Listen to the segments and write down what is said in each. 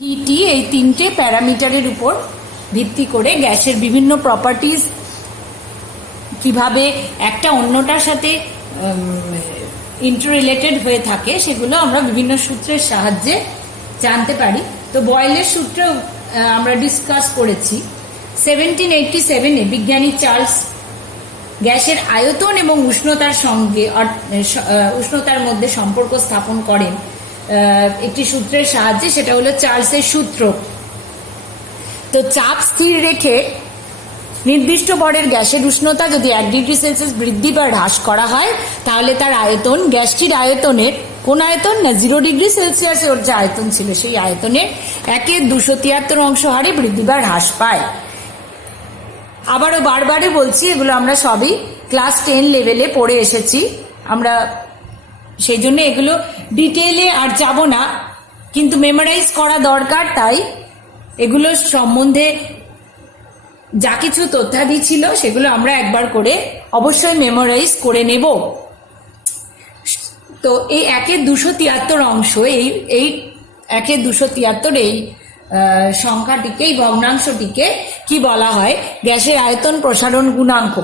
হিটি এই তিনটে প্যারামিটারের উপর ভিত্তি করে গ্যাসের বিভিন্ন প্রপার্টিজ কিভাবে একটা অন্যটার সাথে ইন্টাররিলেটেড হয়ে থাকে সেগুলো আমরা বিভিন্ন সূত্রের সাহায্যে জানতে পারি। তো বয়েলের সূত্র আমরা ডিসকাস করেছি। 1787-এ বিজ্ঞানী চার্লস গ্যাসের আয়তন এবং উষ্ণতার সঙ্গে উষ্ণতার মধ্যে সম্পর্ক স্থাপন করেন একটি সূত্রের সাহায্যে, সেটা হলো চার্লসের সূত্র। তো চাপ স্থির রেখে নির্দিষ্ট ভরের গ্যাসের উষ্ণতা যদি 1 ডিগ্রি সেলসিয়াস বৃদ্ধি বা হ্রাস করা হয় তাহলে তার আয়তন গ্যাসটির আয়তনের কোন আয়তন না 0 ডিগ্রি সেলসিয়াসে ওর যে আয়তন ছিল সেই আয়তনের 1/273 অংশ হারে বৃদ্ধি বা হ্রাস পায়। আবারও বারবারে বলছি, এগুলো আমরা সবই ক্লাস 10 লেভেলে পড়ে এসেছি, আমরা সেই জন্য এগুলো ডিটেইলে আর যাব না, কিন্তু মেমোরাইজ করা দরকার। তাই এগুলো সম্বন্ধে যা কিছু তথ্যাদি ছিল সেগুলো আমরা একবার করে অবশ্যই মেমোরাইজ করে নেব। তো এই 1/273 অংশ, এই 1/273 এই সংখ্যাটিকে, এই ভগ্নাংশটিকে কি বলা হয়? গ্যাসের আয়তন প্রসারণ গুণাঙ্ক।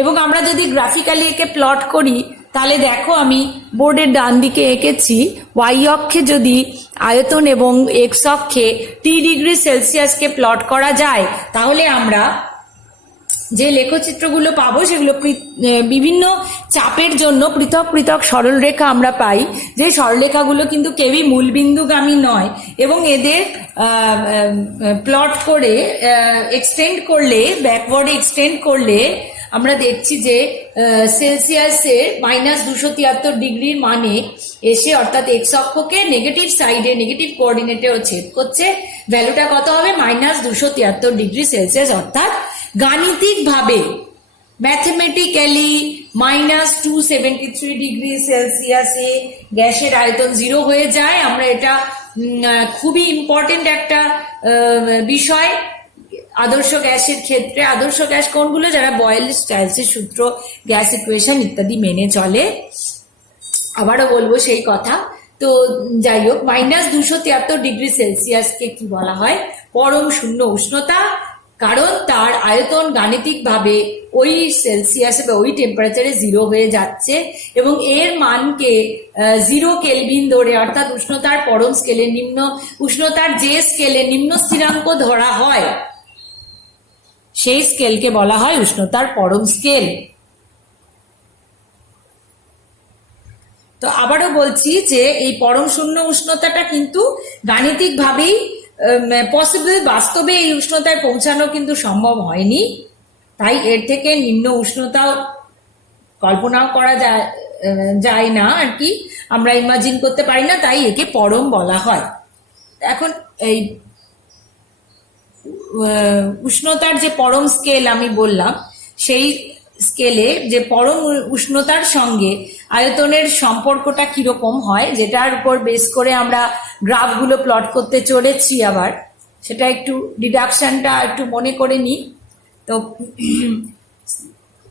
এবং আমরা যদি গ্রাফিক্যালি একে প্লট করি তাহলে দেখো, আমি বোর্ডের ডান দিকে এঁকেছি, ওয়াই অক্ষে যদি আয়তন এবং এক্স অক্ষে টি ডিগ্রি সেলসিয়াসকে প্লট করা যায় তাহলে আমরা যে লেখচিত্রগুলো পাবো সেগুলো বিভিন্ন চাপের জন্য পৃথক পৃথক সরলরেখা আমরা পাই, যে সরলরেখাগুলো কিন্তু কেউই মূলবিন্দুগামী নয়, এবং এদের প্লট করে এক্সটেন্ড করলে, ব্যাকওয়ার্ডে এক্সটেন্ড করলে আমরা দেখছি যে সেলসিয়াসের -273 ডিগ্রির মানে এসে, অর্থাৎ এক্স অক্ষকে নেগেটিভ সাইডে, নেগেটিভ কোঅর্ডিনেটেও ছেদ করছে। ভ্যালুটা কত হবে? -273 ডিগ্রি সেলসিয়াস। অর্থাৎ গাণিতিকভাবে, ম্যাথমেটিক্যালি -273 ডিগ্রি সেলসিয়াসে গ্যাসের আয়তন 0 হয়ে যায়। আমরা এটা খুবই ইম্পর্টেন্ট একটা বিষয় আদর্শ গ্যাসের ক্ষেত্রে। আদর্শ গ্যাস কোনগুলো? যারা বয়েল-স্টাইলসের সূত্র, গ্যাস ইকুয়েশন ইত্যাদি মেনে চলে। আবারও বলবো সেই কথা। তো যাই হোক, -273 ডিগ্রি সেলসিয়াসকে কি বলা হয়? পরম শূন্য উষ্ণতা, কারণ তার আয়তন গাণিতিকভাবে ওই সেলসিয়াসে বা ওই টেম্পারেচারে 0 হয়ে যাচ্ছে, এবং এর মানকে 0 কেলভিন ধরে, অর্থাৎ উষ্ণতার পরম স্কেলে, নিম্ন উষ্ণতার যে স্কেলে নিম্ন স্থিরাঙ্ক ধরা হয় সেই স্কেলকে বলা হয় উষ্ণতার পরম স্কেল। তো আবারও বলছি যে এই পরম শূন্য উষ্ণতাটা কিন্তু গাণিতিকভাবেই পসিবল, বাস্তবে এই উষ্ণতায় পৌঁছানো কিন্তু সম্ভব হয়নি। তাই এর থেকে নিম্ন উষ্ণতাও কল্পনাও করা যায় না আর কি, আমরা ইমাজিন করতে পারি না, তাই একে পরম বলা হয়। এখন এই উষ্ণতার যে পরম স্কেল আমি বললাম, সেই স্কেলে যে পরম উষ্ণতার সঙ্গে আয়তনের সম্পর্কটা কিরকম হয়, যেটার উপর বেস করে আমরা গ্রাফগুলো প্লট করতে চলেছি, আবার সেটা একটু ডিডাকশনটা একটু মনে করে নিই। তো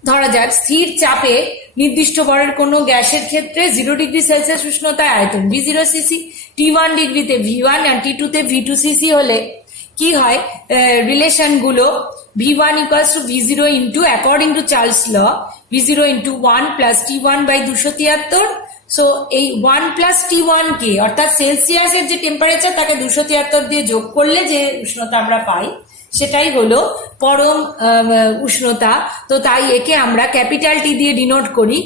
ধরা যাক, স্থির চাপে নির্দিষ্ট ভরের কোনো গ্যাসের ক্ষেত্রে 0 ডিগ্রি সেলসিয়াস উষ্ণতায় আয়তন V0 সিসি, T1 ডিগ্রিতে V1 আর T2 তে V2 সিসি হলে কি হয়? রিলেশন গুলো V1 = V0 into, according to Charles law, V0 × 1 + T1/273। So এই 1 + T1 কে, অর্থাৎ সেলসিয়াসের যে টেম্পারেচার তাকে 273 দিয়ে যোগ করলে যে উষ্ণতা আমরা পাই সেটাই হলো পরম উষ্ণতা। তো তাই একে আমরা ক্যাপিটাল T দিয়ে ডিনোট করি।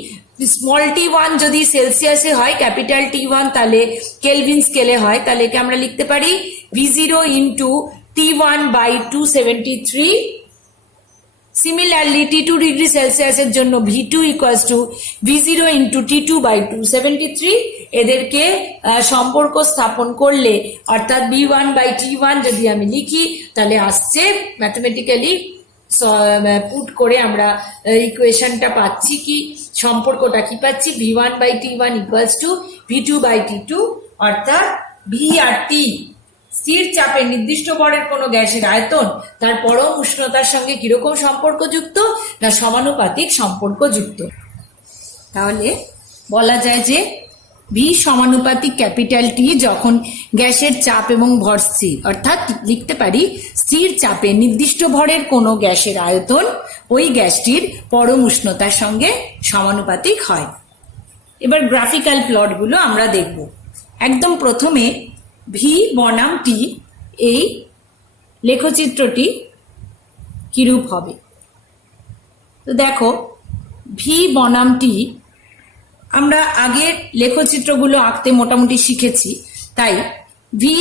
স্মল t1 যদি সেলসিয়াসে হয়, ক্যাপিটাল T1 তাহলে কেলভিন স্কেলে হয়, তাহলে একে আমরা লিখতে পারি V0 × T1/273। Similarly T2 degree সেলসিয়াসের জন্য V2 = V0 × T2/273। এদেরকে সম্পর্ক স্থাপন করলে, অর্থাৎ V1/T1 যদি আমি লিখি তাহলে আসছে ম্যাথমেটিক্যালি পুট করে আমরা ইকুয়েশনটা পাচ্ছি, কি সম্পর্কটা কি পাচ্ছি? V1/T1 = V2/T2, অর্থাৎ V আর T স্থির চাপে নির্দিষ্ট ভরের কোনো গ্যাসের আয়তন তার পরম উষ্ণতার সঙ্গে কিরকম সম্পর্কযুক্ত না সমানুপাতিক সম্পর্কযুক্ত। তাহলে বলা যায় যে ভি সমানুপাতিক ক্যাপিটাল টি যখন গ্যাসের চাপ এবং ভর স্থির, অর্থাৎ লিখতে পারি স্থির চাপে নির্দিষ্ট ভরের কোনো গ্যাসের আয়তন ওই গ্যাসটির পরম উষ্ণতার সঙ্গে সমানুপাতিক হয়। এবার গ্রাফিক্যাল প্লটগুলো আমরা দেখব। একদম প্রথমে ভি বনাম টি, এই লেখচিত্রটি কিরূপ হবে। তো দেখো ভি বনাম টি, আমরা আগের লেখচিত্রগুলো আঁকতে মোটামুটি শিখেছি, তাই ভি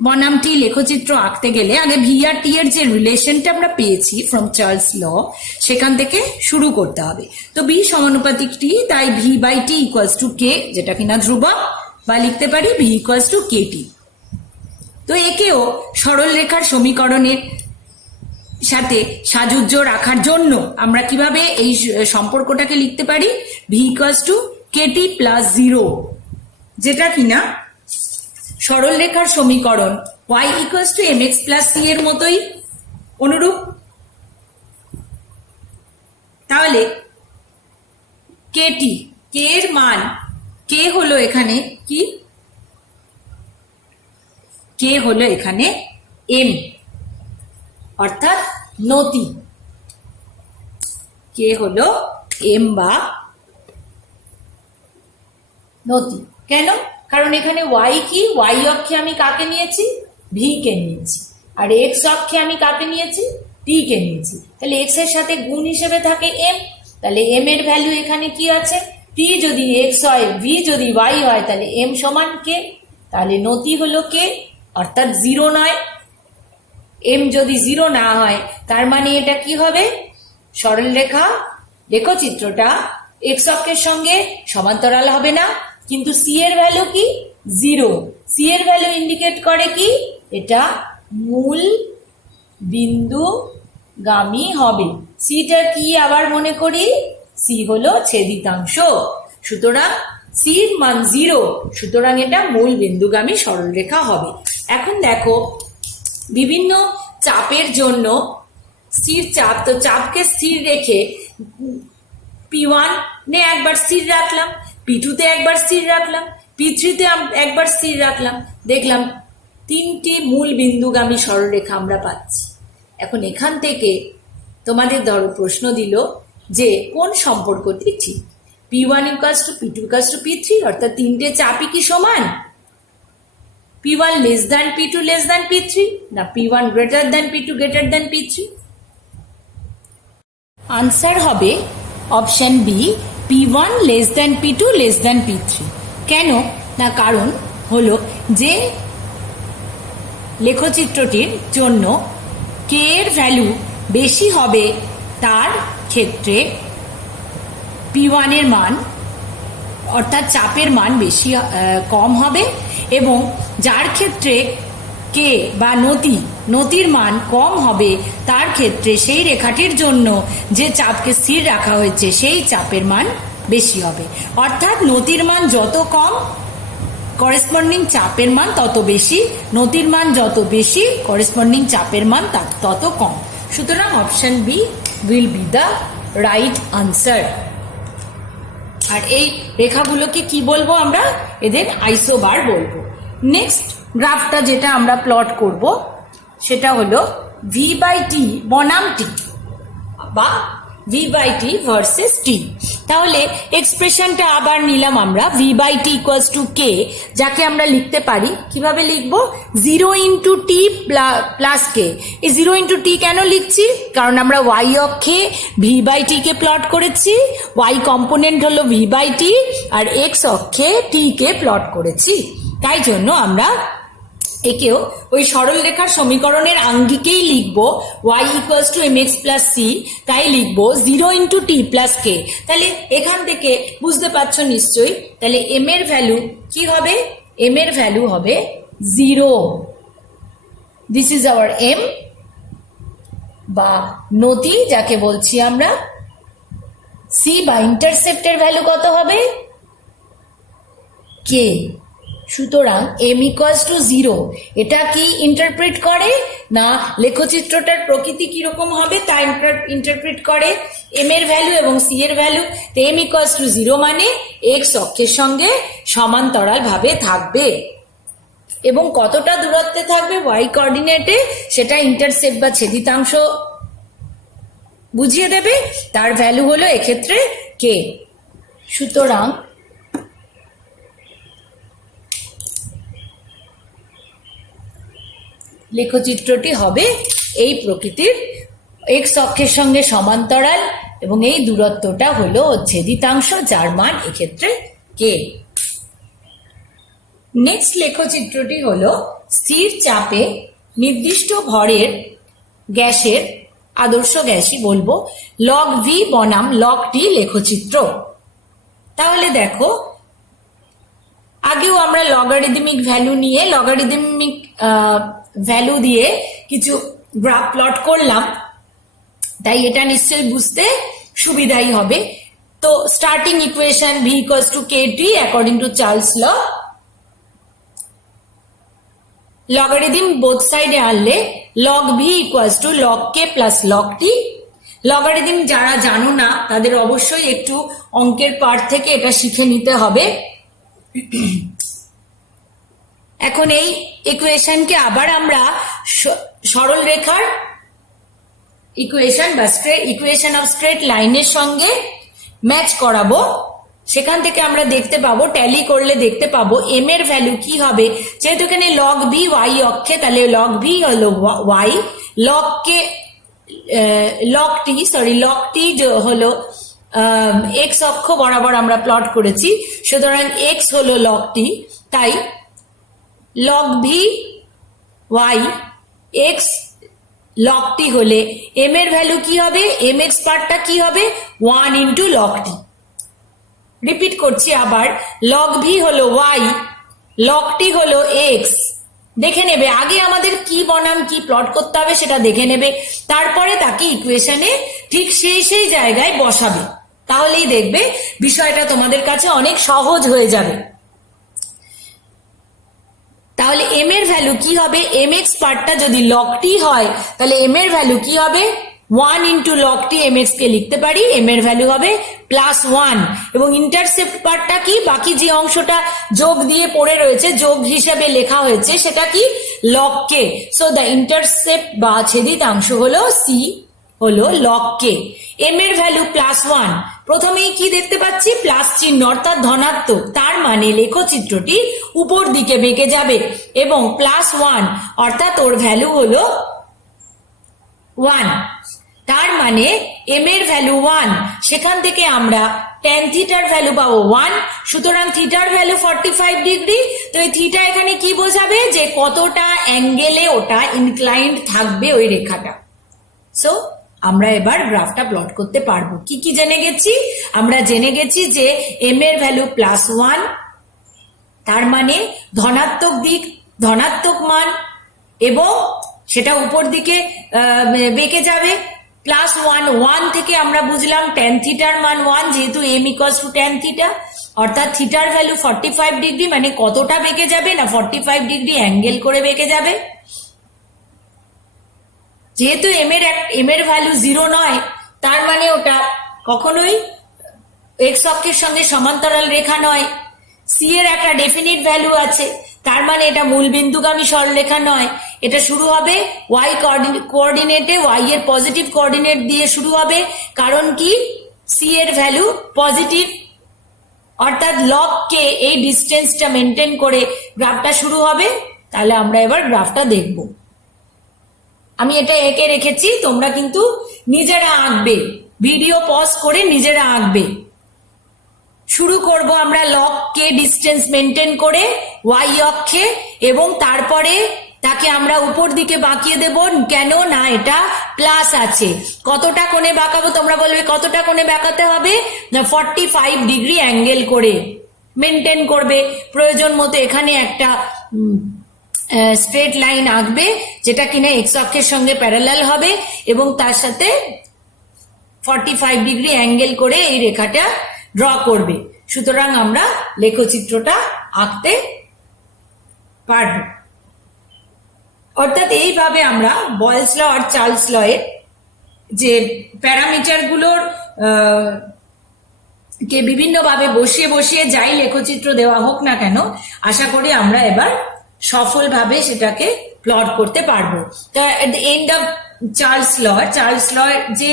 বনাম টি লেখচিত্র আঁকতে গেলে আগে ভি আর টি এর যে রিলেশনটা আমরা পেয়েছি ফ্রম চার্লস ল, সেখান থেকে শুরু করতে হবে। তো ভি সমানুপাতিক টি, তাই V by T equals to K, যেটা কিনা ধ্রুবক, বা লিখতে পারি V equals to K T. তো একেও সরল রেখার সমীকরণের সাথে সাযুজ্য রাখার জন্য আমরা কিভাবে এই সম্পর্কটাকে লিখতে পারি, V equals to K T plus 0, যেটা কিনা সরল রেখার সমীকরণ y equals to mx plus c এর মতোই অনুরূপ। তাহলে কেটি, কে এর মান, কে হলো এখানে কি, কে হলো এখানে m, অর্থাৎ নতি, কে হলো m বা নতি। কেন? কারণ এখানে y কি, y অক্ষে আমি কাকে নিয়েছি, ভি কে নিয়েছি, আর x অক্ষে আমি কাকে নিয়েছি, টি কে নিয়েছি। তাহলে x এর সাথে গুণ হিসেবে থাকে m, তাহলে m এর ভ্যালু এখানে কি আছে, টি যদি x হয়, ভি যদি y হয়, তাহলে m সমান কে, তাহলে নতি হলো কে, অর্থাৎ 0 নয়। m যদি 0 না হয়, তার মানে এটা কি হবে, সরল রেখা লেখচিত্রটা x অক্ষের সঙ্গে সমান্তরাল হবে না, কিন্তু c এর ভ্যালু কি 0, c এর ভ্যালু ইন্ডিকেট করে কি, এটা মূল বিন্দুগামী হবে। সিটা কি আবার মনে করি, সি হলো ছেদিতাংশ, সুতরাং সি এর মান 0, সুতরাং এটা মূল বিন্দুগামী সরলরেখা হবে। এখন দেখো বিভিন্ন চাপের জন্য স্থির চাপ, তো চাপকে স্থির রেখে P1 নে একবার স্থির রাখলাম, P2 তে একবার স্থির রাখলাম, P3 তে একবার স্থির রাখলাম, দেখলাম 3টি মূল বিন্দুগামী সরলরেখা আমরা পাচ্ছি। এখন এখান থেকে তোমাদের ধরো প্রশ্ন দিল যে কোন সম্পর্কটি ঠিক, P1 equals to P2 equals to P3, অর্থাৎ 3টে চাপই কি সমান, P1 less than P2 less than P3, না P1 greater than P2 greater than P3। Answer হবে option B, P1 less than P2 less than P3। কেন না, কারণ হলো যে লেখচিত্রটির জন্য কে এর ভ্যালু বেশি হবে, তার ক্ষেত্রে P1 এর মান অর্থাৎ চাপের মান বেশি কম হবে, এবং যার ক্ষেত্রে কে বা নতির মান কম হবে, তার ক্ষেত্রে সেই রেখাটির জন্য যে চাপকে স্থির রাখা হয়েছে সেই চাপের মান বেশি হবে। অর্থাৎ নতির মান যত কম, করেসপন্ডিং চাপের মান তত বেশি, নতির মান যত বেশি, করেসপন্ডিং চাপের মান তত কম। সুতরাং option B will be the right answer. আর এই রেখাগুলোকে কি বলবো আমরা, এদের আইসোবার বলবো। নেক্সট গ্রাফটা যেটা আমরা প্লট করব সেটা হলো ভি বাই টি বনাম টি বা V by T versus T. তাহলে এক্সপ্রেশনটা আবার নিলাম আমরা, V by T equals to K, যাকে আমরা লিখতে পারি কিভাবে লিখবো, 0 ইন্টু টি প্লাস কে। এই 0 ইন্টু টি কেন লিখছি, কারণ আমরা ওয়াই অক্ষে ভি বাই টি কে প্লট করেছি, ওয়াই কম্পোনেন্ট হলো ভি বাই টি, আর এক্স অক্ষে টি কে প্লট করেছি, তাই জন্য আমরা একেও ওই সরল রেখার সমীকরণের আঙ্গিকেই লিখবো y equals to mx plus c, তাই লিখবো 0 ইন্টু টি প্লাস কে। তাহলে এখান থেকে বুঝতে পারছো নিশ্চয়ই, তাহলে m এর ভ্যালু কি হবে, m এর ভ্যালু হবে 0, দিস ইজ আওয়ার m বা নতি যাকে বলছি আমরা। c বা ইন্টারসেপ্টের ভ্যালু কত হবে, k, সুতরাং m ইকুয়ালস টু 0 এটা কি ইন্টারপ্রেট করে না লেখচিত্রটার প্রকৃতি কিরকম হবে তা ইন্টারপ্রেট করে, m এর ভ্যালু এবং c এর ভ্যালু। তো m ইকুয়ালস টু 0 মানে x অক্ষের সঙ্গে সমান্তরাল ভাবে থাকবে এবং কতটা দূরত্বে থাকবে y কোঅর্ডিনেটে সেটা ইন্টারসেপ্ট বা ছেদিতাংশ বুঝিয়ে দেবে, তার ভ্যালু হলো এক্ষেত্রে k। সুতরাং লেখচিত্রটি হবে এই প্রকৃতির, এক্স অক্ষের সঙ্গে সমান্তরাল এবং এই দূরত্বটা হলো ছেদিতাংশ যার মান এক্ষেত্রে কে। নেক্সট লেখচিত্রটি হলো স্থির চাপে নির্দিষ্ট ভরের গ্যাসের, আদর্শ গ্যাসই বলবো, লগ ভি বনাম লগ টি লেখচিত্র। তাহলে দেখো আগেও আমরা লগারিদমিক ভ্যালু নিয়ে লগারিদমিক ভ্যালু দিয়ে কিছু গ্রাফ প্লট করলাম, তাই এটা নিশ্চয়ই বুঝতে সুবিধাই হবে। তো starting equation v equals to kt according to Charles law, logarithm both সাইডে আনলে log v equals to log k plus log t। Logarithm যারা জানো না তাদের অবশ্যই একটু অঙ্কের পার্ট থেকে এটা শিখে নিতে হবে। এখন এই ইকুয়েশনকে আবার আমরা সরল রেখার ইকুয়েশন বা ইকুয়েশন অফ স্ট্রেট লাইনের সঙ্গে ম্যাচ করাবো। সেখান থেকে আমরা দেখতে পাবো, ট্যালি করলে দেখতে পাবো m এর ভ্যালু কি হবে। যেহেতু এখানে log v y অক্ষে, তাহলে log v হলো y, log k log t হলো x অক্ষ বরাবর আমরা প্লট করেছি, সুতরাং x হলো log t, তাই log v y x log t হলে m এর ভ্যালু কি হবে, mx পার্টটা কি হবে 1 ইন্টু log t। রিপিট করছি আবার, log v হলো y, log t হলো x। দেখে নেবে আগে আমাদের কি বনাম কি প্লট করতে হবে সেটা দেখে নেবে, তারপরে তাকে ইকুয়েশনে ঠিক সেই জায়গায় বসাবে, তাহলেই দেখবে বিষয়টা তোমাদের কাছে অনেক সহজ হয়ে যাবে। তাহলে m এর ভ্যালু কি হবে, mx পার্টটা যদি log t হয় তাহলে m এর ভ্যালু কি হবে 1 ইন্টু log t, mx কে লিখতে পারি m এর ভ্যালু হবে +1 এবং ইন্টারসেপ্ট পার্টটা কি, বাকি যে অংশটা যোগ দিয়ে পড়ে রয়েছে যোগ হিসাবে লেখা হয়েছে সেটা কি log k। So the intercept বা ছেদিতাংশ হলো c হলো log k। m এর ভ্যালু +1, প্রথমেই কি দেখতে পাচ্ছি প্লাস চিহ্ন অর্থাৎ ধনাত্মক, তার মানে লেখচিত্রটি উপর দিকে বেঁকে যাবে এবং +1 অর্থাৎ ওর ভ্যালু হলো 1, তার মানে m এর ভ্যালু 1, সেখান থেকে আমরা tan থিটার ভ্যালু পাবো 1, সুতরাং থিটার ভ্যালু 45 ডিগ্রি। তো এই থিটা এখানে কি বোঝাবে যে কতটা অ্যাঙ্গেলে ওটা ইনক্লাইন্ড থাকবে ওই রেখাটা। সো আমরা এবার গ্রাফটা প্লট করতে পারবো। কি কি জেনে গেছি, আমরা জেনে গেছি যে m এর ভ্যালু +1, তার মানে ধনাত্মক দিক ধনাত্মক মান এবং সেটা উপর দিকে বেঁকে যাবে। +1 থেকে আমরা বুঝলাম tan থিটার মান 1, যেহেতু m equals to tan theta, অর্থাৎ থিটার ভ্যালু 45 ডিগ্রি, মানে কতটা বেঁকে যাবে না 45 ডিগ্রি অ্যাঙ্গেল করে বেঁকে যাবে। যেহেতু m এর ভ্যালু 0 নয়, তার মানে ওটা কখনোই x অক্ষের সঙ্গে সমান্তরাল রেখা নয়। c এর একটা ডেফিনিট ভ্যালু আছে, তার মানে এটা মূল বিন্দুগামী সরলরেখা নয়, এটা শুরু হবে y কোঅর্ডিনেটে, y এর পজিটিভ কোঅর্ডিনেট দিয়ে শুরু হবে, কারণ কি c এর ভ্যালু পজিটিভ, অর্থাৎ log k এই ডিস্টেন্সটা মেনটেন করে গ্রাফটা শুরু হবে। তাহলে আমরা এবার গ্রাফটা দেখব। আমি এটা এঁকে রেখেছি, তোমরা কিন্তু নিজেরা আঁকবে, ভিডিও পজ করে নিজেরা আঁকবে। শুরু করব আমরা log k ডিস্টেন্স মেনটেন করে y অক্ষে এবং তারপরে তাকে আমরা উপর দিকে বাঁকিয়ে দেব, কেন না এটা প্লাস আছে। কতটা কোণে বাঁকাবো তোমরা বলবে, কতটা কোণে বাঁকাতে হবে না 45 ডিগ্রি অ্যাঙ্গেল করে মেনটেন করবে। প্রয়োজন মতো এখানে একটা স্ট্রেট লাইন আঁকবে যেটা কিনা এক্স অক্ষের সঙ্গে প্যারালাল হবে এবং তার সাথে 45 ডিগ্রি অ্যাঙ্গেল করে এই রেখাটা ড্র করবে। সুতরাং আমরা লেখচিত্রটা আঁকতে পারব। অর্থাৎ এইভাবে আমরা বয়েলস ল আর চার্লস ল এর যে প্যারামিটারগুলোর কে বিভিন্নভাবে বসিয়ে বসিয়ে যাই লেখচিত্র দেওয়া হোক না কেন, আশা করি আমরা এবার সফলভাবে সেটাকে প্লট করতে পারবো। তো at the end of Charles law যে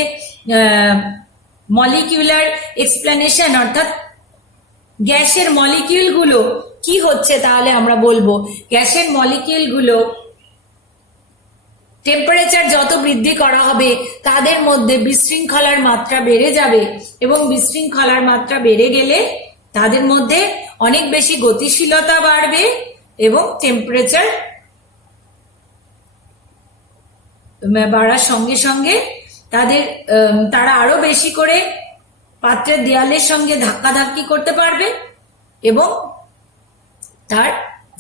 মলিকিউলার এক্সপ্লেনেশন, অর্থাৎ গ্যাসের মলিকিউল গুলো কি হচ্ছে, তাহলে আমরা বলবো গ্যাসের মলিকিউল গুলো টেম্পারেচার যত বৃদ্ধি করা হবে তাদের মধ্যে বিশৃঙ্খলার মাত্রা বেড়ে যাবে, এবং বিশৃঙ্খলার মাত্রা বেড়ে গেলে তাদের মধ্যে অনেক বেশি গতিশীলতা বাড়বে, এবং টেম্পারেচার বাড়ার সঙ্গে সঙ্গে তারা আরো বেশি করে পাত্রের দেয়ালের সঙ্গে ধাক্কাধাক্কি করতে পারবে, এবং তার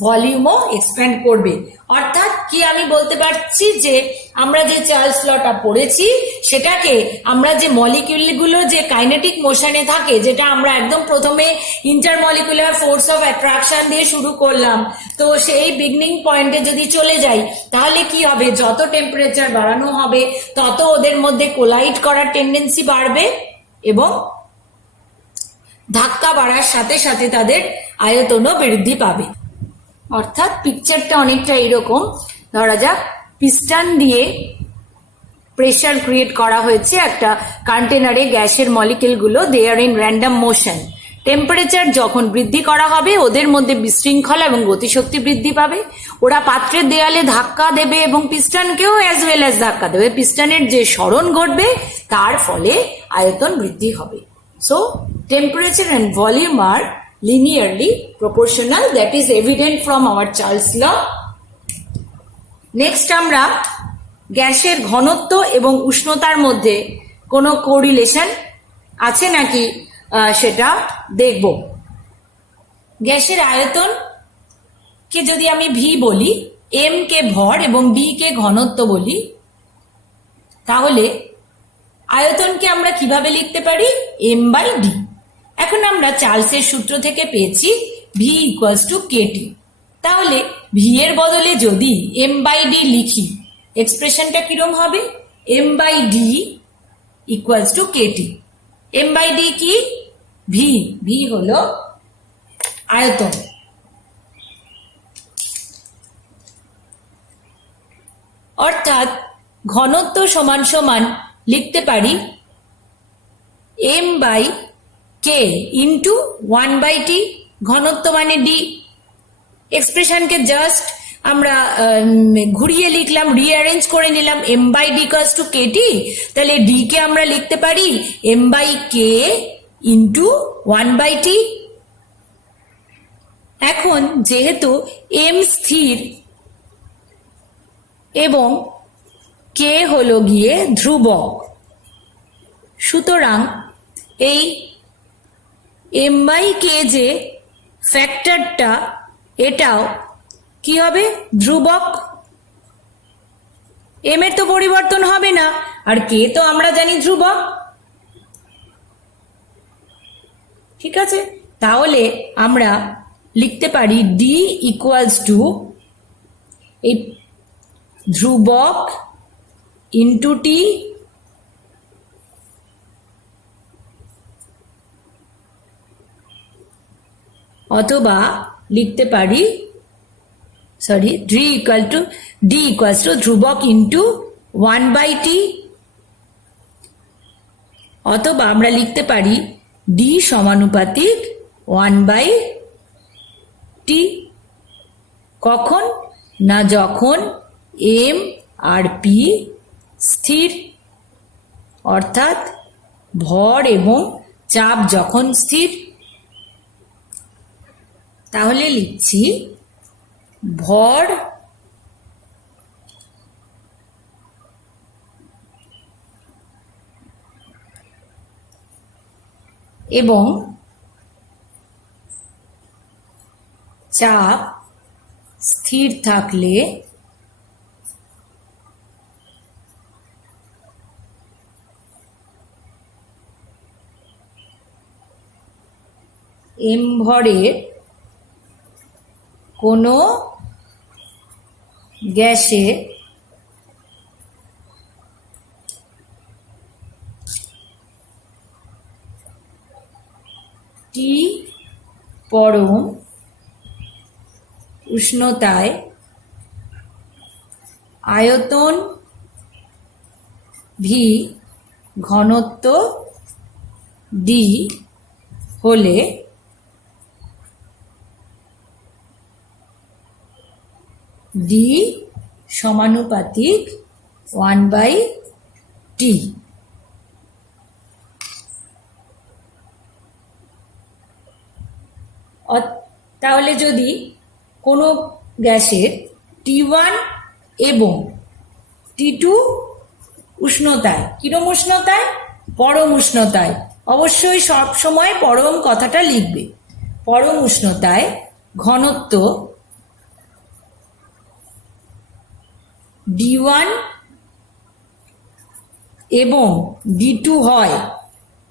ভলিউমও এক্সপ্যান্ড করবে। অর্থাৎ কি আমি বলতে পারছি যে আমরা যে চার্লস লটা পড়েছি সেটাকে আমরা যে মলিকিউলগুলো যে কাইনেটিক মোশনে থাকে, যেটা আমরা একদম প্রথমে ইন্টারমলিকুলার ফোর্স অফ অ্যাট্রাকশন দিয়ে শুরু করলাম, তো সেই বিগনিং পয়েন্টে যদি চলে যাই তাহলে কি হবে, যত টেম্পারেচার বাড়ানো হবে তত ওদের মধ্যে কোলাইড করার টেন্ডেন্সি বাড়বে, এবং ধাক্কা বাড়ার সাথে সাথে তাদের আয়তনও বৃদ্ধি পাবে। অর্থাৎ পিকচারটা অনেকটা এরকম, ধরা যাক পিস্টন দিয়ে প্রেসার ক্রিয়েট করা হয়েছে একটা কন্টেনারে, গ্যাসের মলিকিউলগুলো দে আর ইন র্যান্ডম মোশন। টেম্পারেচার যখন বৃদ্ধি করা হবে ওদের মধ্যে বিশৃঙ্খলা এবং গতিশক্তি বৃদ্ধি পাবে, ওরা পাত্রের দেয়ালে ধাক্কা দেবে এবং পিস্টনকেও অ্যাজ ওয়েল অ্যাজ ধাক্কা দেবে, পিস্টনের যে সরণ ঘটবে তার ফলে আয়তন বৃদ্ধি হবে। So temperature and volume are linearly proportional, that is evident from our Charles law. Next আমরা গ্যাসের ঘনত্ব এবং উষ্ণতার মধ্যে কোনো কোরিলেশন আছে নাকি সেটা দেখব। গ্যাসের আয়তন কে যদি আমি ভি বলি, এম কে ভর এবং ডি কে ঘনত্ব বলি, তাহলে আয়তনকে আমরা কিভাবে লিখতে পারি, এম বাই ডি। এখন আমরা চার্লসের সূত্র থেকে পেয়েছি ভি ইকুয়ালস টু কেটি, তাহলে ভি এর বদলে যদি এম বাই ডি লিখি এক্সপ্রেশনটা কিরম হবে, M by D equals to K T. M by D কি, ভি হলো আয়তন, অর্থাৎ ঘনত্ব সমান সমান লিখতে পারি M by K into 1/t, ঘনত্ব মানে ডি। এক্সপ্রেশনকে জাস্ট আমরা ঘুরিয়ে লিখলাম, রিঅ্যারেঞ্জ করে নিলাম, M by D equals to K T, তাহলে ডি কে আমরা লিখতে পারি M by K into 1/t। এখন যেহেতু এম স্থির এবং কে হলো গিয়ে ধ্রুবক, সুতরাং এই এম বাই কে যে ফ্যাক্টরটা এটাও কি হবে, ধ্রুবক। এম এর তো পরিবর্তন হবে না, আর কে তো আমরা জানি ধ্রুবক, ঠিক আছে। তাহলে আমরা লিখতে পারি ডি ইকুয়ালস টু এই ধ্রুবক ইন্টু টি অথবা লিখতে পারি ডি ইকুয়ালস টু ধ্রুবক ইন্টু 1/t, অথবা আমরা লিখতে পারি ডি সমানুপাতিক 1/t। কখন না, যখন এম আর পি স্থির, অর্থাৎ ভর এবং চাপ যখন স্থির। তাহলে লিখছি ভর এবং চাপ স্থির থাকলে এম ভরের কোনো গ্যাসে টি পরম উষ্ণতায় আয়তন ভি ঘনত্ব ডি হলে ডি সমানুপাতিক 1/t। তাহলে যদি কোনো গ্যাসের T1 এবং T2 উষ্ণতায়, কিরম উষ্ণতায়? পরম উষ্ণতায়, অবশ্যই সব সময় পরম কথাটা লিখবে, পরম উষ্ণতায় ঘনত্ব D1 এবং D2 হয়,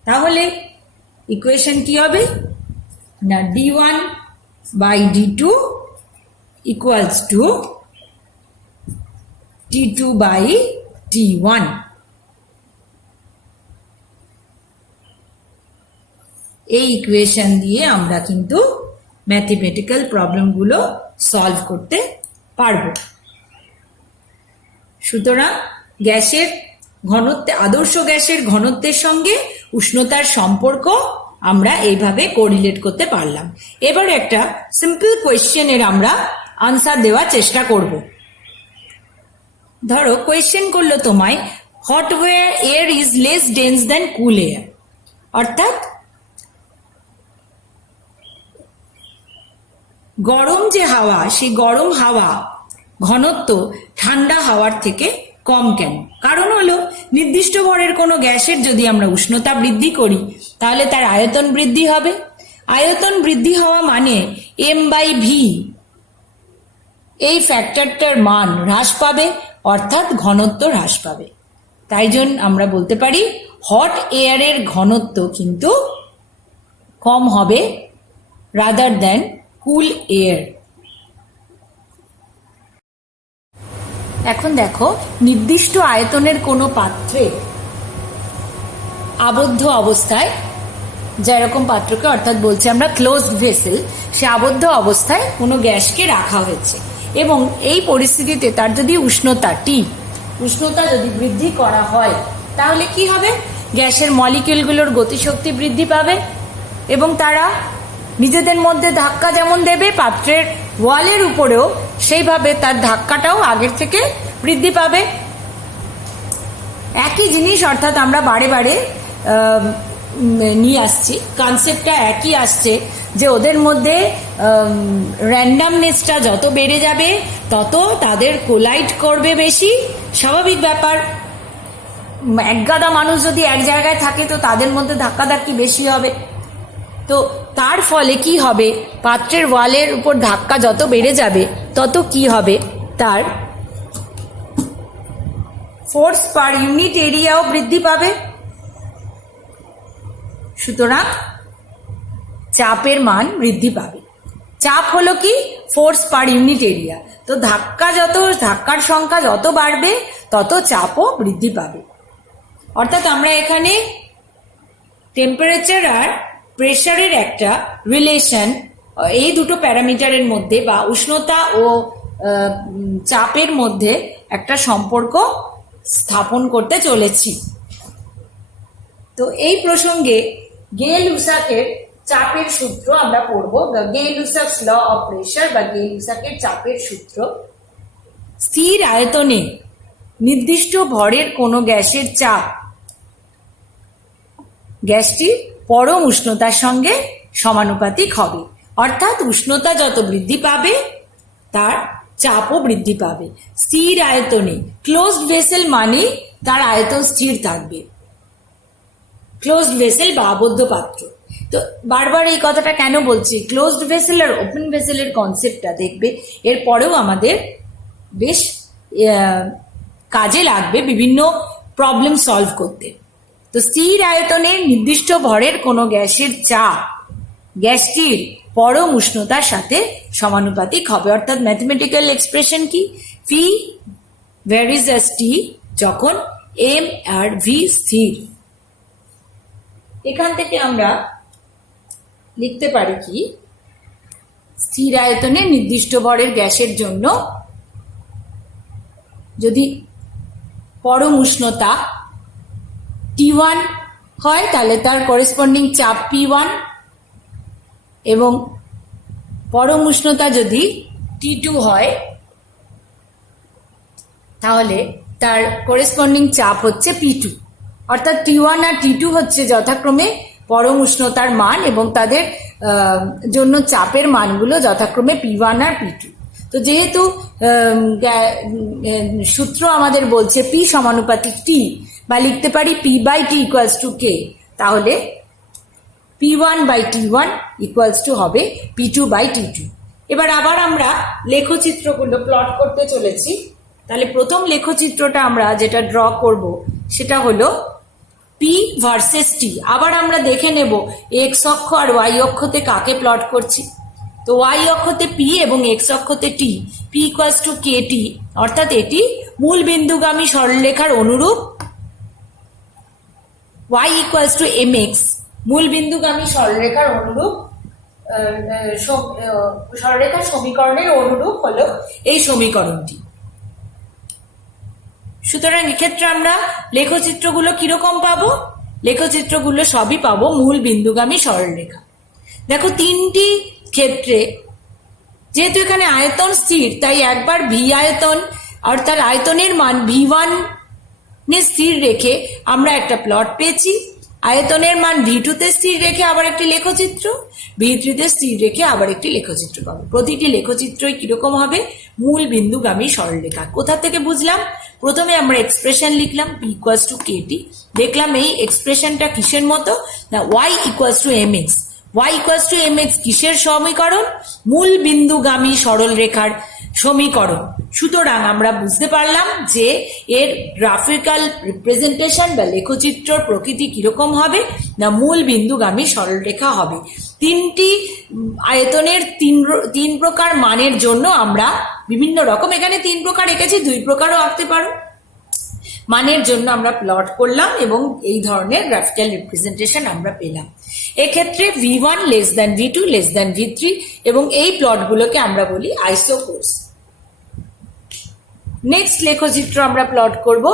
তাহলে ইকুয়েশন কি হবে না D1/D2 equals to T2/T1। এই ইকুয়েশন দিয়ে আমরা কিন্তু ম্যাথমেটিক্যাল প্রবলেমগুলো সলভ করতে পারবো। সুতরাং গ্যাসের ঘনত্ব, আদর্শ গ্যাসের ঘনত্বের সঙ্গে উষ্ণতার সম্পর্ক আমরা এইভাবে কোরিলেট করতে পারলাম। এবার একটা সিম্পল কোয়েশ্চেনের আমরা আনসার দেওয়ার চেষ্টা করব। ধরো কোয়েশ্চেন করলো তোমায়, hot air is less dense then cool air, অর্থাৎ গরম যে হাওয়া, সেই গরম হাওয়া ঘনত্ব ঠান্ডা হাওয়ার থেকে কম কেন? কারণ হলো নির্দিষ্ট ভরের কোনো গ্যাসের যদি আমরা উষ্ণতা বৃদ্ধি করি তাহলে তার আয়তন বৃদ্ধি হবে। আয়তন বৃদ্ধি হওয়া মানে m/v এই ফ্যাক্টরটার মান হ্রাস পাবে, অর্থাৎ ঘনত্ব হ্রাস পাবে। তাই জন্য আমরা বলতে পারি হট এয়ারের ঘনত্ব কিন্তু কম হবে রাদার দেন কুল এয়ার। এখন দেখো, নির্দিষ্ট আয়তনের কোনো পাত্রে আবদ্ধ অবস্থায়, যেরকম পাত্রকে অর্থাৎ বলছি আমরা ক্লোজড ভেসেল, সে আবদ্ধ অবস্থায় কোনো গ্যাসকে রাখা হয়েছে এবং এই পরিস্থিতিতে তার যদি উষ্ণতা উষ্ণতা যদি বৃদ্ধি করা হয় তাহলে কি হবে? গ্যাসের মলিকিউলগুলোর গতিশক্তি বৃদ্ধি পাবে এবং তারা নিজেদের মধ্যে ধাক্কা যেমন দেবে, পাত্রের ওয়ালের উপরেও সেইভাবে তার ধাক্কাটাও আগের থেকে বৃদ্ধি পাবে। একই জিনিস, অর্থাৎ আমরা বারে বারে নিয়ে আসছি, কনসেপ্টটা একই আসছে যে ওদের মধ্যে র্যান্ডামনেসটা যত বেড়ে যাবে তত তাদের কোলাইড করবে বেশি, স্বাভাবিক ব্যাপার। একগাদা মানুষ যদি এক জায়গায় থাকে তো তাদের মধ্যে ধাক্কাধাক্কি বেশি হবে। তো তার ফলে কি হবে? পাত্রের ওয়ালের উপর ধাক্কা যত বেড়ে যাবে তত কি হবে? তার ফোর্স পার ইউনিট এরিয়াও বৃদ্ধি পাবে। সুতরাং চাপের মান বৃদ্ধি পাবে। চাপ হলো কি? Force per unit area. তো ধাক্কার সংখ্যা যত বাড়বে তত চাপও বৃদ্ধি পাবে। অর্থাৎ আমরা এখানে টেম্পারেচার আর প্রেসারের একটা রিলেশন, এই দুটো প্যারামিটারের মধ্যে বা উষ্ণতা ও চাপের মধ্যে একটা সম্পর্ক স্থাপন করতে চলেছি। তো এই প্রসঙ্গে গে-লুসাকের চাপের সূত্র আমরা পড়ব। গে-লুসাকস ল অফ প্রেসার বা গে-লুসাকের চাপের সূত্র। স্থির আয়তনে নির্দিষ্ট ভরের কোনো গ্যাসের চাপ গ্যাসটির পরম উষ্ণতার সঙ্গে সমানুপাতিক হবে। অর্থাৎ উষ্ণতা যত বৃদ্ধি পাবে তার চাপও বৃদ্ধি পাবে। স্থির আয়তনে, ক্লোজড ভেসেল মানে তার আয়তন স্থির থাকবে, ক্লোজড ভেসেল বা আবদ্ধ পাত্র। তো বারবার এই কথাটা কেন বলছি? ক্লোজড ভেসেল আর ওপেন ভেসেলের কনসেপ্টটা দেখবে এরপরেও আমাদের বেশ কাজে লাগবে বিভিন্ন প্রবলেম সলভ করতে। তো স্থির আয়তনের নির্দিষ্ট ভরের কোনো গ্যাসের চাপ গ্যাসটির পরম উষ্ণতার সাথে সমানুপাতিক হবে। অর্থাৎ ম্যাথমেটিক্যাল এক্সপ্রেশন কি? পি ভ্যারিজ অ্যাজ টি যখন এম আর ভি স্থির। এখান থেকে আমরা লিখতে পারি কি, স্থির আয়তনে নির্দিষ্ট ভরের গ্যাসের জন্য যদি পরম উষ্ণতা T1 হয় তাহলে তার করেসপন্ডিং চাপ P1 এবং পরম উষ্ণতা যদি T2 হয় তাহলে তার করেসপন্ডিং চাপ হচ্ছে P2। অর্থাৎ T1 আর T2 হচ্ছে যথাক্রমে পরম উষ্ণতার মান এবং তাদের জন্য চাপের মানগুলো যথাক্রমে P1 আর P2। তো যেহেতু সূত্র আমাদের বলছে P সমানুপাতিক T, বা লিখতে পারি P by T equals to K, তাহলে P1 by T1 equals to হবে P2 বাই T2। এবার আবার আমরা লেখচিত্রগুলো প্লট করতে চলেছি। তাহলে প্রথম লেখচিত্রটা আমরা যেটা ড্র করব সেটা হলো P ভার্সেস T। আবার আমরা দেখে নেব এক্স অক্ষ আর ওয়াই অক্ষতে কাকে প্লট করছি। তো ওয়াই অক্ষতে P এবং এক্স অক্ষতে T, P equals to KT, অর্থাৎ এটি মূল বিন্দুগামী সরলরেখার অনুরূপ। y ইকুয়ালস টু mx, মূল বিন্দুগামী সরলরেখার অনুরূপ, সরলরেখার সমীকরণের অনুরূপ হলো এই সমীকরণটি। সুতরাং এক্ষেত্রে আমরা লেখচিত্রগুলো কিরকম পাবো? লেখচিত্রগুলো সবই পাবো মূল বিন্দুগামী সরলরেখা। দেখো তিনটি ক্ষেত্রে যেহেতু এখানে আয়তন স্থির, তাই একবার ভি আয়তন অর্থাৎ আয়তনের মান V1 স্থির রেখে আমরা একটা প্লট পেয়েছি, আয়তনের মান V2 তে স্থির রেখে আবার একটি লেখচিত্র, V3 তে স্থির রেখে আবার একটি লেখচিত্র পাবো। প্রতিটি লেখচিত্রই কিরকম হবে? মূল বিন্দুগামী সরলরেখা। কোথা থেকে বুঝলাম? প্রথমে আমরা এক্সপ্রেশন লিখলাম P ইকুয়ালস টু KT, দেখলাম এই এক্সপ্রেশনটা কিসের মতো না y equals to mx। y equals to mx কিসের সমীকরণ? মূল বিন্দুগামী সরলরেখার সমীকরণ। সুতরাং আমরা বুঝতে পারলাম যে এর গ্রাফিক্যাল রিপ্রেজেন্টেশন বা লেখচিত্র প্রকৃতি কিরকম হবে না মূল বিন্দুগামী সরলরেখা হবে। তিনটি আয়তনের তিন প্রকার মানের জন্য আমরা বিভিন্ন রকম, এখানে 3 প্রকার এঁকেছি, 2 প্রকারও আঁকতে পারো, মানের জন্য আমরা প্লট করলাম এবং এই ধরনের গ্রাফিক্যাল রিপ্রেজেন্টেশন আমরা পেলাম। এক্ষেত্রে V1 less than V2 less than V3 এবং এই প্লটগুলোকে আমরা বলি আইসোকোর্স। নেক্সট লেখচিত্র আমরা প্লট করব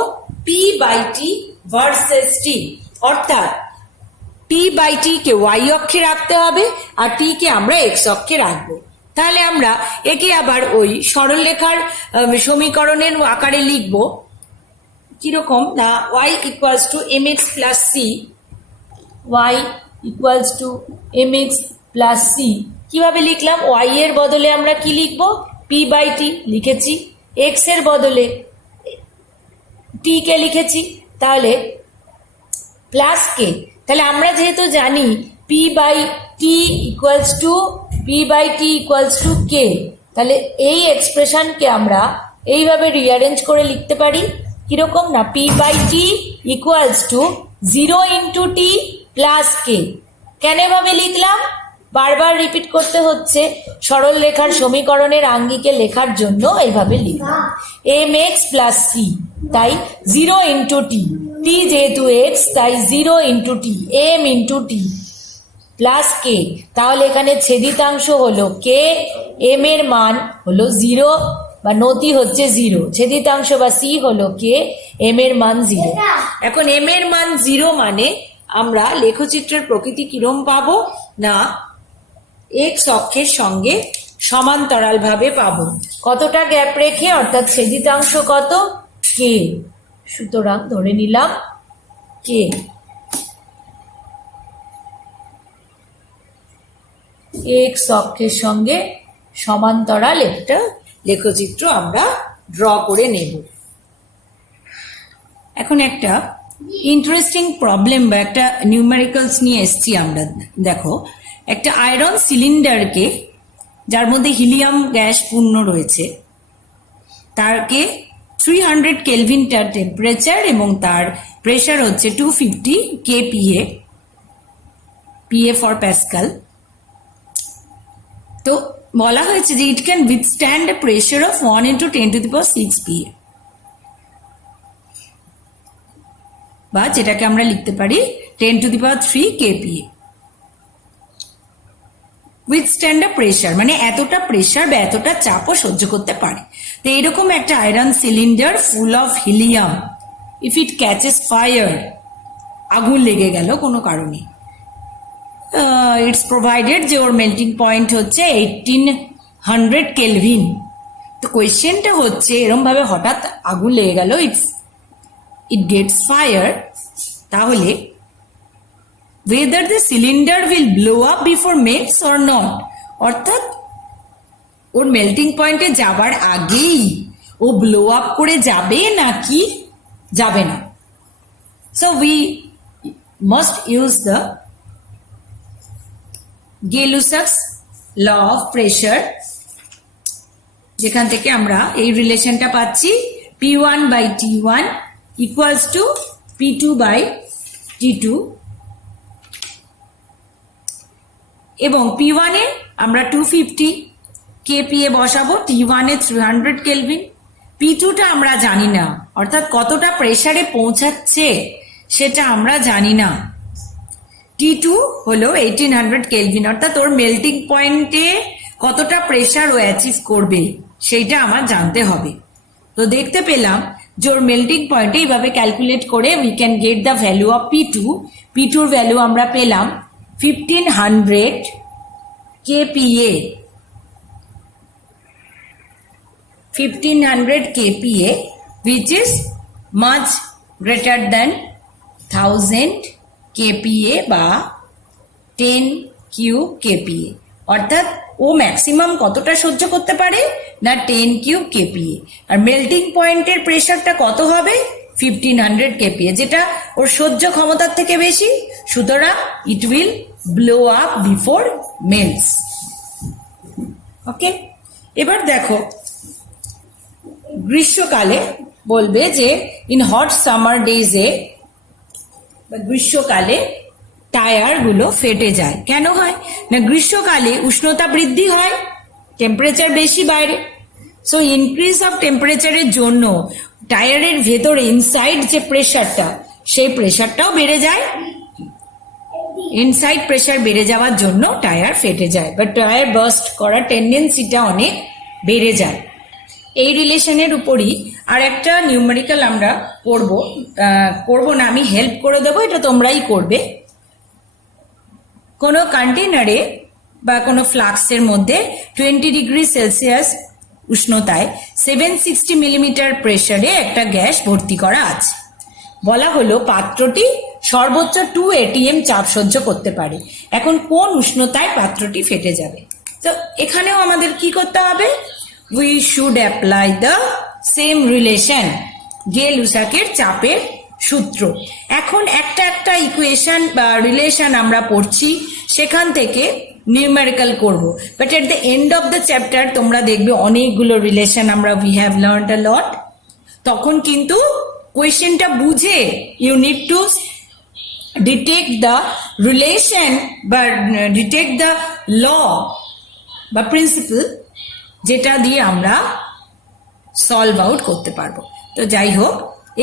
P by T versus T, অর্থাৎ P বাই T কে y অক্ষে রাখতে হবে আর T কে আমরা x অক্ষে রাখবো। তাহলে আমরা একে আবার ওই সরলরেখার সমীকরণের আকারে লিখবো কিরকম না y equals to mx plus c, y equals to mx plus c। কিভাবে লিখলাম? y এর বদলে আমরা কি লিখবো? P বাই T লিখেছি, x এর বদলে t কে লিখেছি, তাহলে প্লাস কে। তাহলে আমরা যেহেতু জানি P by T equals to K, তাহলে এই এক্সপ্রেশনকে আমরা এইভাবে রিঅ্যারেঞ্জ করে লিখতে পারি কিরকম না P by T equals to 0 into T plus K। কেন এভাবে লিখলাম? বারবার রিপিট করতে হচ্ছে, সরল রেখার সমীকরণের আঙ্গিকে লেখার জন্য এইভাবে লিখলাম mx প্লাস c, তাই 0 ইন্টু T, T যেহেতু x তাই 0 into T, m into T plus K। তাহলে এখানে ছেদিতাংশ হলো K, m এর মান হলো 0 বা নতি হচ্ছে 0, ছেদিতাংশ বা C হলো K, m এর মান 0। এখন m এর মান 0 মানে আমরা লেখচিত্রের প্রকৃতি কিরম পাবো না x অক্ষের সঙ্গে সমান্তরাল ভাবে পাবো। কতটা গ্যাপ রেখে? অর্থাৎ ছেদিতাংশ কত? K। সুতরাং ধরে নিলাম K। x অক্ষের সঙ্গে সমান্তরাল একটা লেখচিত্র আমরা ড্র করে নেব। এখন একটা ইন্টারেস্টিং প্রবলেম বা একটা নিউমেরিক্যালস নিয়ে এসছি আমরা। দেখো, একটা আয়রন সিলিন্ডারকে, যার মধ্যে হিলিয়াম গ্যাস পূর্ণ রয়েছে, তারকে 300 কেলভিন তার টেম্পারেচার এবং তার প্রেসার হচ্ছে 250 kPa, PA ফর প্যাসকাল। তো বলা হয়েছে যে it can withstand A pressure of 1 × 10⁶ PA, বা যেটাকে আমরা লিখতে পারি 10⁻³ kPa। উইথস্ট্যান্ড এ প্রেশার মানে এতটা প্রেশার বা এতটা চাপও সহ্য করতে পারে। তো এরকম একটা iron cylinder full of helium, if it catches fire, আগুন লেগে গেল কোনো কারণে, ইটস প্রোভাইডেড যে ওর মেল্টিং পয়েন্ট হচ্ছে 1800 কেলভিন। তো কোয়েশ্চেনটা হচ্ছে এরম ভাবে হঠাৎ আগুন লেগে গেল, ইট গেটস ফায়ার, তাহলে whether the cylinder will blow up before melts or not, অর্থাৎ ওর মেল্টিং পয়েন্টে যাবার আগেই ও ব্লো আপ করে যাবে নাকি যাবে না। So we must use the Gay Lussac's law of pressure, যেখান থেকে আমরা এই রিলেশনটা পাচ্ছি P1/T1 ইকুয়ালস টু P2/T2, এবং P1 এ আমরা 250 kPa বসাবো, T1 এ 300 কেলভিন, P2 টা আমরা জানি না, অর্থাৎ কতটা প্রেসারে পৌঁছাচ্ছে সেটা আমরা জানি না। T2 হলো 1800 কেলভিন, অর্থাৎ ওর মেল্টিং পয়েন্টে কতটা প্রেসার ও অ্যাচিভ করবে সেইটা আমার জানতে হবে। তো দেখতে পেলাম যে ওর মেল্টিং পয়েন্টে এইভাবে ক্যালকুলেট করে we can get the value of P2। P2 এর ভ্যালু আমরা পেলাম 1500 kPa, 1500 kPa which is much greater than 1000 kPa বা 10 কিউব kPa, অর্থাৎ ও ম্যাক্সিমাম কতটা সহ্য করতে পারে না 10 কিউব kPa, আর মেল্টিং পয়েন্টের প্রেসারটা কত হবে 1500 kPa, যেটা ওর সহ্য ক্ষমতার থেকে বেশি, সুতরাং it will blow up before melts। ওকে, এবার দেখো গ্রীষ্মকালে বলবে যে ইন হট সামার ডেজে বা গ্রীষ্মকালে টায়ার গুলো ফেটে যায়। কেন হয় না গ্রীষ্মকালে উষ্ণতা বৃদ্ধি হয়, টেম্পারেচার বেশি বাইরে, সো ইনক্রিজ অফ টেম্পারেচারের জন্য টায়ারের ভেতরে ইনসাইড যে প্রেসারটা সেই প্রেসারটাও বেড়ে যায়, ইনসাইড প্রেসার বেড়ে যাওয়ার জন্য টায়ার ফেটে যায় বা টায়ার বার্স্ট করার টেন্ডেন্সিটা অনেক বেড়ে যায়। এই রিলেশনের উপরই আর একটা নিউমেরিক্যাল আমরা করব না, আমি হেল্প করে দেবো, এটা তোমরাই করবে। কোনো কন্টেনারে বা কোনো ফ্লাক্সের মধ্যে 20°C উষ্ণতায় 760 মিলিমিটার প্রেসারে একটা গ্যাস ভর্তি করা আছে। বলা হলো পাত্রটি সর্বোচ্চ 2 atm চাপ সহ্য করতে পারে। এখন কোন উষ্ণতায় পাত্রটি ফেটে যাবে? তো এখানেও আমাদের কি করতে হবে? We should apply the same relation, গে-লুসাকের চাপের সূত্র। এখন একটা ইকুয়েশন বা রিলেশন আমরা পড়ছি, সেখান থেকে নিউমেরিক্যাল করব, but at the end of the chapter তোমরা দেখবে অনেকগুলো রিলেশন আমরা we have learned a lot. তখন কিন্তু কোয়েশ্চেনটা বুঝে you need to detect the relation বা ডিটেক্ট দ্য ল বা প্রিন্সিপাল, যেটা দিয়ে আমরা সলভ আউট করতে পারবো। তো যাই হোক,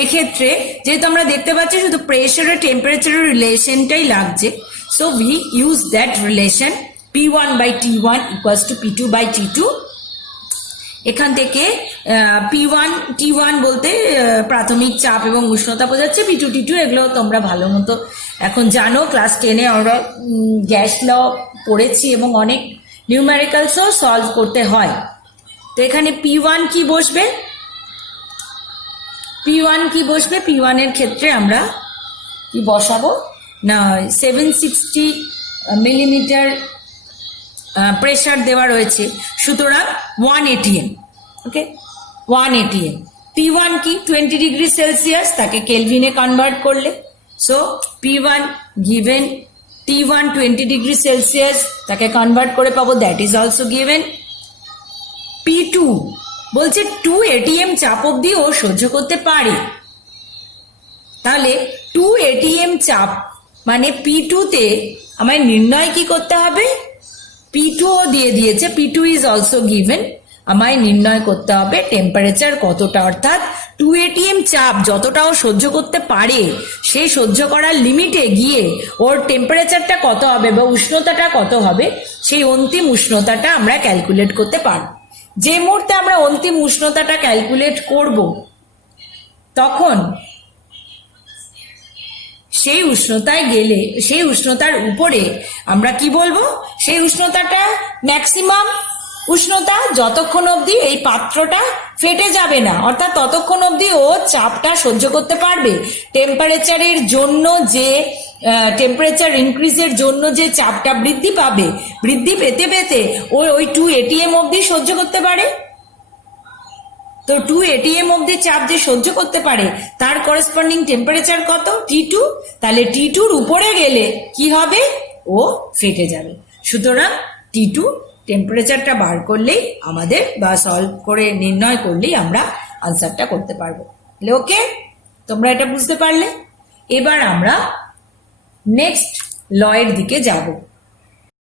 এক্ষেত্রে যেহেতু আমরা দেখতে পাচ্ছি শুধু প্রেশার আর টেম্পারেচারের রিলেশনটাই লাগছে, so we use that relation P1/T1 equals to P2/T2। এখান থেকে P1T1 বলতে প্রাথমিক চাপ এবং উষ্ণতা বোঝাচ্ছে, P2T2 এগুলো তোমরা ভালো মতো এখন জানো, ক্লাস 10-এ আমরা গ্যাস ল পড়েছি এবং অনেক নিউমেরিক্যালসও সলভ করতে হয়। তো এখানে P1 কি বসবে? P1 এর ক্ষেত্রে আমরা কি বসাবো না 760 মিলিমিটার প্রেসার দেওয়া রয়েছে, সুতরাং 1 atm। ওকে, 1 atm। T1 কি 20°C, তাকে কেলভিনে কনভার্ট করলে, so P1 given T1 20°C, তাকে কনভার্ট করে পাবো, that is also given. P2 বলছে 2 atm চাপ অব্দি ও সহ্য করতে পারে, তাহলে 2 atm চাপ মানে P2 তে আমায় নির্ণয় কি করতে হবে P2 ও দিয়ে দিয়েছে, P2 ইজ অলসো গিভেন। আমায় নির্ণয় করতে হবে টেম্পারেচার কতটা, অর্থাৎ 2 atm চাপ যতটাও সহ্য করতে পারে সেই সহ্য করার লিমিটে গিয়ে ওর টেম্পারেচারটা কত হবে বা উষ্ণতাটা কত হবে, সেই অন্তিম উষ্ণতাটা আমরা ক্যালকুলেট করতে পারব। যে মুহূর্তে আমরা অন্তিম উষ্ণতাটা ক্যালকুলেট করব, তখন সেই উষ্ণতায় গেলে সেই উষ্ণতার উপরে আমরা কি বলবো, সেই উষ্ণতাটা ম্যাক্সিমাম উষ্ণতা যতক্ষণ অবধি এই পাত্রটা ফেটে যাবে না, অর্থাৎ ততক্ষণ অবধি ও চাপটা সহ্য করতে পারবে। টেম্পারেচারের জন্য যে টেম্পারেচার ইনক্রিজের জন্য যে চাপটা বৃদ্ধি পাবে, বৃদ্ধি পেতে পেতে ও ওই 2 atm অবধি সহ্য করতে পারে। তো 2 atm অবধি চাপ যে সহ্য করতে পারে তার করেসপন্ডিং টেম্পারেচার কত, T2। তাহলে T2-র উপরে গেলে কি হবে, ও ফেটে যাবে। সুতরাং T2 টেম্পারেচারটা বার করলেই আমাদের, বা সলভ করে নির্ণয় করলেই আমরা আনসারটা করতে পারবো। ওকে, তোমরা এটা বুঝতে পারলে? এবার আমরা নেক্সট ল এর দিকে যাব।